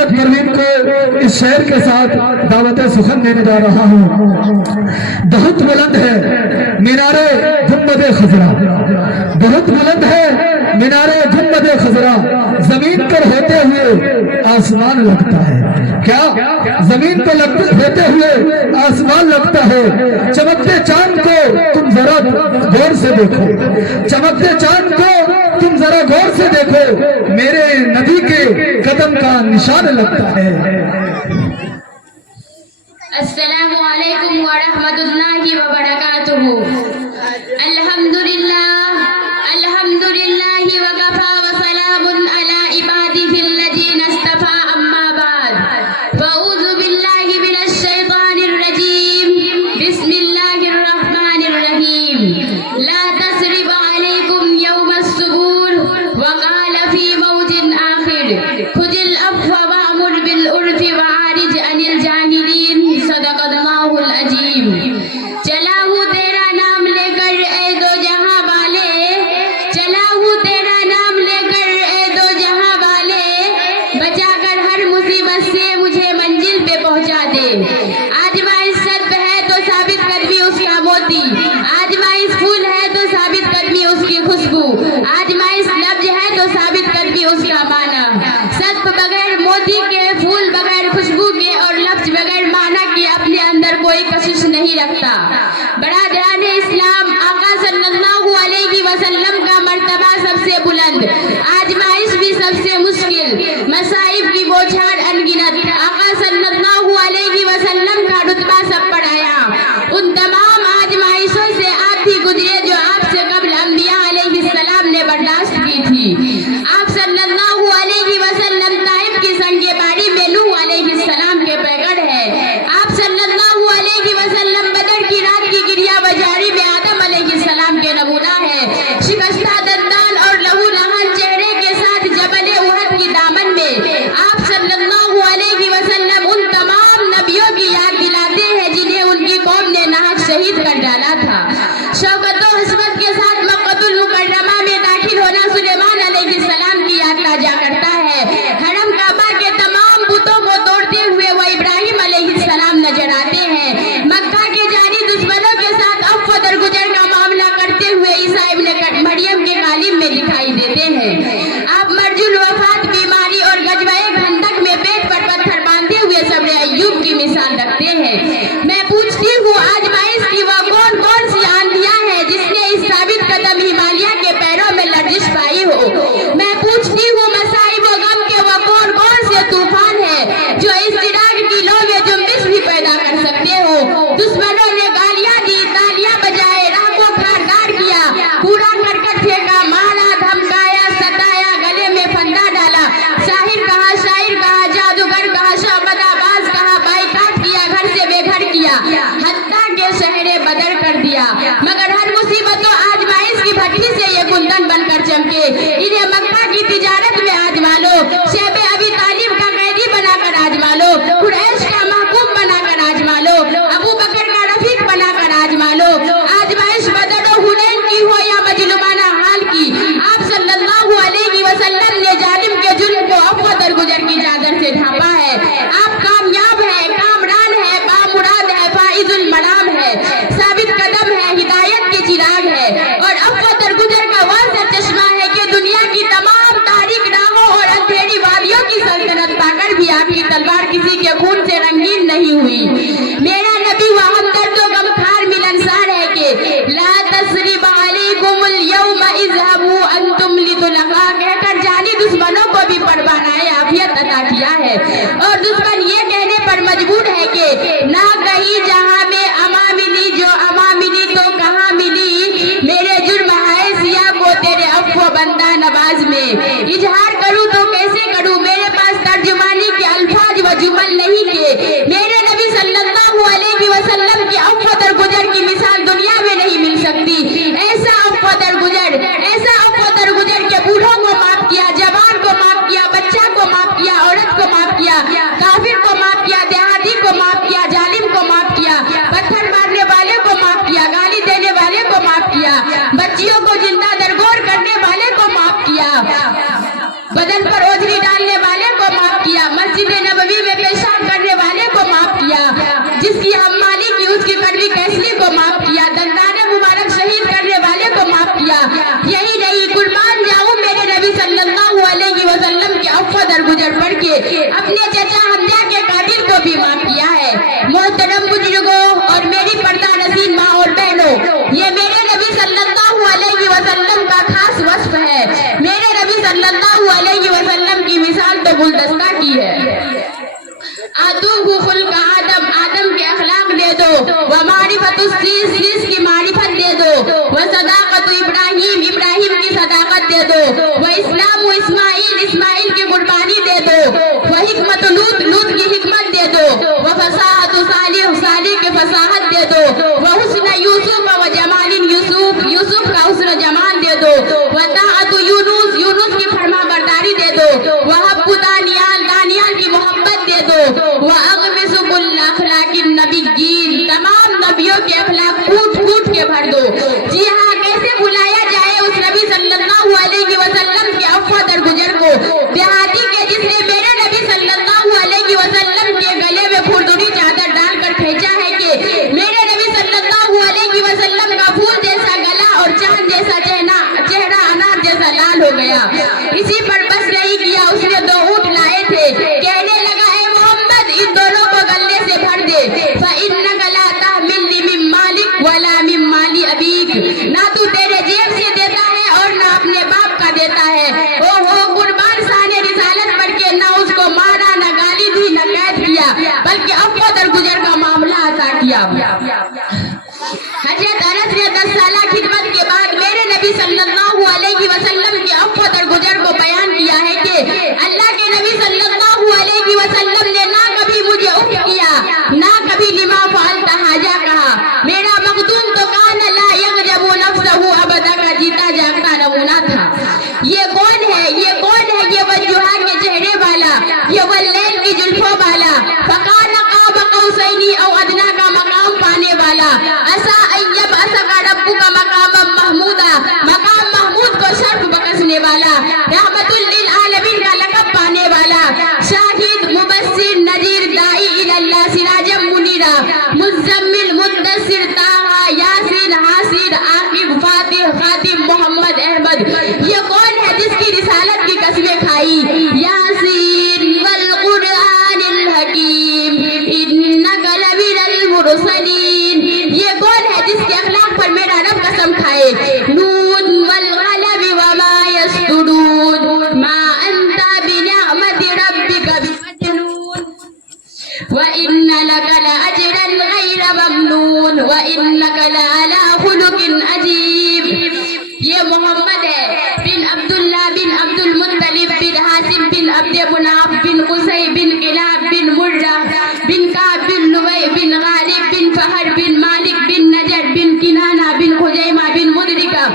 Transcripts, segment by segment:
زینت پروین کو اس شعر کے ساتھ دعوت سخن دینے جا رہا ہوں۔ بہت بلند ہے مینار گنبد خضرا، بہت بلند ہے مینار گنبد خضرا، زمین پر ہوتے ہوئے آسمان لگتا ہے۔ کیا زمین پر ہوتے ہوئے آسمان لگتا ہے؟ چمکتے چاند کو تم ذرا غور سے دیکھو، چمکتے چاند کو تم ذرا غور سے دیکھو، میرے نبی کے قدم کا نشان لگتا ہے۔ السلام علیکم ورحمۃ اللہ وبرکاتہ۔ الحمدللہ وکفی وسلام علی عبادہ الذین اصطفی، اما بعد فاعوذ باللہ من الشیطان الرجیم، بسم اللہ الرحمن الرحیم۔ لا تثرب علیکم یوم الصبور وقال فی موضع آخر خذ العفو وأمر بالعرف وأعرض عن الجاہلین، صدق اللہ العظیم۔ چلا ہوں تیرا نام لے کر اے دو جہاں والے، چلا ہوں تیرا نام لے کر اے دو جہاں والے، بچا کر ہر مصیبت سے مجھے منزل پہ پہنچا دے۔ آزمائش صدف ہے تو ثابت قدمی اس کا موتی، آزمائش پھول ہے تو ثابت قدمی اس کی خوشبو، آزمائش لفظ ہے تو ثابت قدمی اس کا معنی۔ صدف بغیر موتی کے، پھول بغیر خوشبو کے اور لفظ بغیر معنی کے اپنے اندر کوئی کشش نہیں رکھتا۔ برادران اسلام، آقا صلی اللہ علیہ وسلم کا مرتبہ سب سے بلند، آزمائش بھی سب سے مشکل، مصائب کی بوچھار انگنت، آقا صلی اللہ علیہ وسلم کا رتبہ سب پر آیا۔ ان تمام آزمائشوں سے آپ بھی گزرے جو آپ سے قبل انبیاء علیہ السلام نے برداشت کی تھی۔ آپ صلی اللہ علیہ وسلم طائف کی سنگ باری میں نوح علیہ السلام کے پیکر ہے۔ آپ صلی اللہ علیہ وسلم بدر کی رات کی گریہ بجاری میں آدم علیہ السلام کے نمونہ ہے۔ شکستہ دندان اور لہو لہان چہرے کے ساتھ جبل احد کی دامن میں آپ صلی اللہ علیہ وسلم ان تمام نبیوں کی یاد دلاتے ہیں جنہیں ان کی قوم نے ناحق شہید کر ڈالا تھا۔ شوکت و حسمت کے ساتھ مکہ المکرمہ میں داخل ہونا سلیمان علیہ السلام کی یاد تازہ کرتا ہے۔ حرم کعبہ کے تمام بتوں کو توڑتے ہوئے وہ ابراہیم علیہ السلام نظر آتے ہیں۔ مکہ کے جانی دشمنوں کے ساتھ عفو درگزر کا معاملہ کرتے ہوئے عیسیٰ ابن مریم کے قالب میں دکھائی دیتے ہیں۔ آپ مرج الوفات بیماری اور غزوہ خندق میں پیٹ پر پتھر باندھے ہوئے صبر ایوب کی مثال رکھتے ہیں۔ میں پوچھتی ہوں آزمائش کی وہ کون کون سی آندھیاں ہیں جس نے اس ثابت قدم ہمالیہ کے پیروں میں لرزش پائی ہو؟ میں پوچھتی ہوں مصائب و غم کے وہ کون کون سے طوفان ہیں جو اس چراغ کی لو میں جنبش بھی پیدا کر سکتے ہو؟ دشمنوں نے گالیاں دی، تالیاں بجائے، راہ کو خاردار کیا، کوڑا کرکٹ پھینکا، مارا، دھمکایا، ستایا، گلے میں پھندا ڈالا، ساحر کہا، شاعر کہا، جادوگر کہا، شعبدہ باز کہا، بائیکاٹ کیا، گھر سے بے گھر کیا، حتیٰ کہ شہر بدر کر دیا۔ مگر ہر مصیبت و آزمائش کی بھٹی سے یہ کندن بن کر چمکے۔ انہیں مکہ کی تجارت میں آزما لو، شیب ابی طالب کا قیدی بنا کر آزما لو، قریش کا محکوم بنا کر آزما لو، ابو بکر کا رفیق بنا کر آزما لو۔ آزمائش بدر و حنین کی ہو یا مظلومانہ حال کی، آپ صلی اللہ علیہ وسلم نے ظالم کے ظلم کو عفو درگزر کی چادر سے ڈھانپا ہے۔ آپ کامیاب ہے، کامران ہے، بامراد ہے، فائز المنام ہے، ثابت قدم ہے، ہدایت کے چراغ ہے، اور عفو درگزر کا واسع چشمہ ہے کہ دنیا کی تمام تاریک راہوں اور اندھیری وادیوں کی سلطنت پا کر بھی آپ کی تلوار کسی کے خون سے رنگین نہیں ہوئی۔ میرا نبی وہ ہمدرد و غمخوار ملنسار ہے کہ لا تثرب علیکم اليوم اذهبوا انتم لتلقا کہہ کر جانی دشمنوں کو بھی پروانۂ عافیت عطا کیا ہے، اور دشمن یہ کہنے پر مجبور ہے کہ نہ کہیں جہاں میں اما ملی، جو اما ملی تو کہاں ملی، میرے جرم ہے سیاہ کو تیرے عفو بندہ نواز میں اظہار کروں تو کیسے کروں، میرے پاس ترجمانی کے الفاظ و جمل نہیں کہ میرے نبی صلی اللہ علیہ وسلم کی عفو درگزر کی مثال دنیا میں نہیں مل سکتی۔ ایسا عفو درگزر، ایسا عفو درگزر کہ بوڑھوں کو معاف کیا، جوان کو معاف کیا، بچہ کو معاف کیا، عورت کو معاف کیا، کافر کو معاف کیا، دیہاتی کو معاف کیا، ظالم کو معاف کیا، پتھر مارنے والے کو معاف کیا، گالی دینے والے کو معاف کیا، بچیوں کو زندہ درگور کرنے والے کو معاف کیا، بدن پر اوجھری ڈالنے والے کو معاف کیا، مسجد अपने चचा हमजा के कातिल को भी माफ किया है। मोहतरम बुजुर्गों और मेरी पर्दा नसीब माँ और बहनों, ये मेरे नबी सल्लल्लाहु अलैहि वसल्लम का खास वस्फ है। मेरे नबी सल्लल्लाहु अलैहि वसल्लम की मिसाल तो गुलदस्ता की है। आतूहु खुल्क आदम, आदम के अखलाक दे दो। व मारिफतुस सीस, सीस की मारिफत दे दो। व सदाकतु इब्राहिम, इब्राहिम की सदाकत दे दो। व इस्लामु इस्माइल, इस्माइल की कुर्बानी दे दो। व हिकमत लूत, लूत की हिकमत दे दो। व फसाहतु सालिह, सालिह की फसाहत दे दो। व हुस्न यूसुफ व जमालिन यूसुफ, यूसुफ का हुस्न जमाल दे दो। व ताअतु यूनुस, यूनुस की फरमा बरदारी दे दो। व हब्बु दानियाल, दानियाल की मोहब्बत दे दो। व अगमिसु कुल्ल अखलाकिन नबिय्यीन, तमाम नबियों के अखलाक कूट कूट के भर दो। जी हाँ, कैसे भुलाया जाए उस नबी सल्लल्लाहु अलैहि वसल्लम के अफ़्फ़ा दरगुजर को, देहाती के जिसने मेरे नबी सल्लल्लाहु अलैहि वसल्लम के गले में फुरदुरी चादर डालकर खींचा है कि मेरे नबी सल्लल्लाहु अलैहि वसल्लम का फूल जैसा गला और चांद जैसा चेहरा अनार जैसा लाल हो गया। इसी पर बस नहीं किया, उसने 2 ऊंट लाए थे। कहने लगा, ए मोहम्मद, इन दोनों को गले से भर दे। फ़इन्नका ला तहमिलनी मिन मालिक वला मिन माली अबीक, ना तू तेरे जेब से देता है और ना अपने बाप का देता है। ओहो, कुर्बान शाह ने रिसालत पढ़ के ना उसको मारा, ना गाली दी, ना कैद किया, बल्कि अफ़्फ़ा दरगुजर का मामला अता किया। हज़रत अनस ने 10 साल खिदमत के बाद मेरे नबी सल्लल्लाहु अलैहि वसल्लम के अफ़्फ़ा दरगुजर को बयान किया है कि अल्लाह के नबी सल्लल्लाहु अलैहि वसल्लम ने ना कभी मुझे उफ़ किया, ना कभी लिमा फ़अल्ता हाजा कहा। मेरा मखदूम तो कान ला यग़जबु नफ़्सहु अबदा का जीता जागता नमूना था। ये कौन है, ये कौन है? ये वजुहा के चेहरे वाला, ये वल्लैल की जुल्फों वाला, फ़कान क़ाब क़ौसैनी औ अदना का मकाम पाने वाला। असा अय्यब असका रब्बु का मकाम महमूदा, मकाम महमूद को शर्फ बकसने वाला, रहमतुल लिल आलमीन का लक़ब पाने वाला, शाहिद मुबस्सिर नज़ीर दाई इलल्लाह सिराजम मुनीरा, मुज़म्मिल मुद्दस्सिर ताहा यासीन हासिर आकिब फातिह खातिम मोहम्मद अहमद। ये कौन है जिसकी रिसालत की कसमें खाई? यासीन वल कुरआनिल हकीम इन्नका लमिनल मुरसलीन। ये कौन है जिसके अखलाक पर मेरा रब कसम खाए? नून वल क़लम वमा यस्तुरून मा अंता बिनिअमति रब्बिका बिमजनून व इन्ना लका लअजरन गैर ममनून व इन्नका लअला खुलुकिन अजीब। ये मोहम्मद है बिन अब्दुल्लाह बिन अब्दुल मुत्तलिब बिन हासिम बिन अब्द मुनाफ बिन कुसै बिन किलाब बिन मुर्रा बिन काब बिन लुवै बिन गालिब बिन फहर बिन मालिक बिन नजर बिन किनाना बिन खुजैमा बिन मुदरिका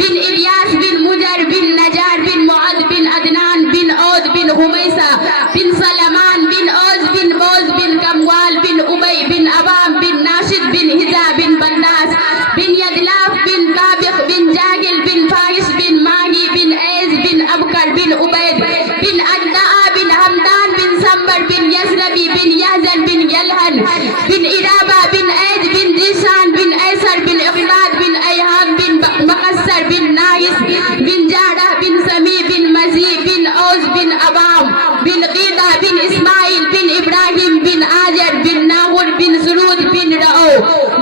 बिन इलियास बिन मुजर बिन नजार बिन मुअद बिन अदनान बिन औद बिन हुमैसा बिन सलमान बिन औज बिन मौज बिन कमवाल बिन उबई बिन अवाम बिन नाशिद बिन हिजा बिन बन्नास बिन यदलाफ बिन ताबिख बिन जागिल बिन फाइस बिन माही बिन ऐज बिन अबकर बिन उबैद बिन अद्दा बिन हमदान बिन संबर बिन यजरबी बिन यहजन बिन यलहन बिन इराबा बिन ऐद बिन जीशान बिन ऐसर बिन इक़लाद बिन ऐहान बिन मकस्सर बिन नाइस बिन जाड़ा बिन समी बिन मजी बिन औज बिन अवाम बिन क़ीदा बिन इस्माइल बिन इब्राहिम बिन आजर बिन नाहुर बिन सुरूद बिन रओ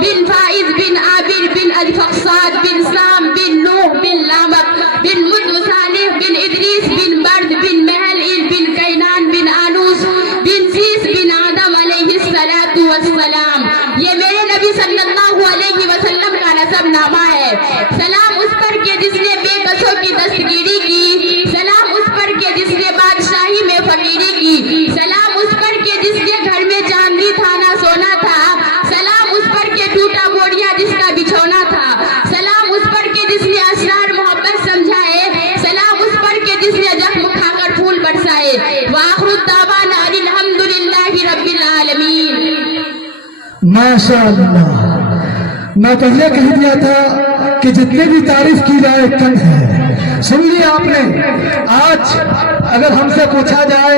बिन फाइज बिन आबिर बिन अजफक़साद बिन साम बिन नूह बिन लामक बिन मुद सालिह बिन इदरीस बिन बर्द बिन महल बिन कैनान बिन आनूस बिन सीस बिन आदम अलैहिस्सलातु वस्सलाम। ये मेरे नबी सल्लल्लाहु अलैहि वसल्लम का नसब नामा है। सलाम उस पर के जिसने बेकसों की दस्तगीरी की, सलाम उस पर के जिसने बादशाही में फकीरी की, सलाम उस पर के जिसके घर में चांदी था ना सोना था, सलाम उस पर के टूटा बोरिया जिसका बिछौना था, सलाम उस पर के जिसने असरार मोहब्बत समझाए, सलाम उस पर के जिसने जख्म खाकर फूल बरसाए। वाखिरु दावाना अनिल हम्दुलिल्लाहि रब्बिल आलमीन। माशाअल्लाह। मैं पहले कह दिया था कि जितने भी तारीफ की जाए कम है। सुन लिया आपने। आज अगर हमसे पूछा जाए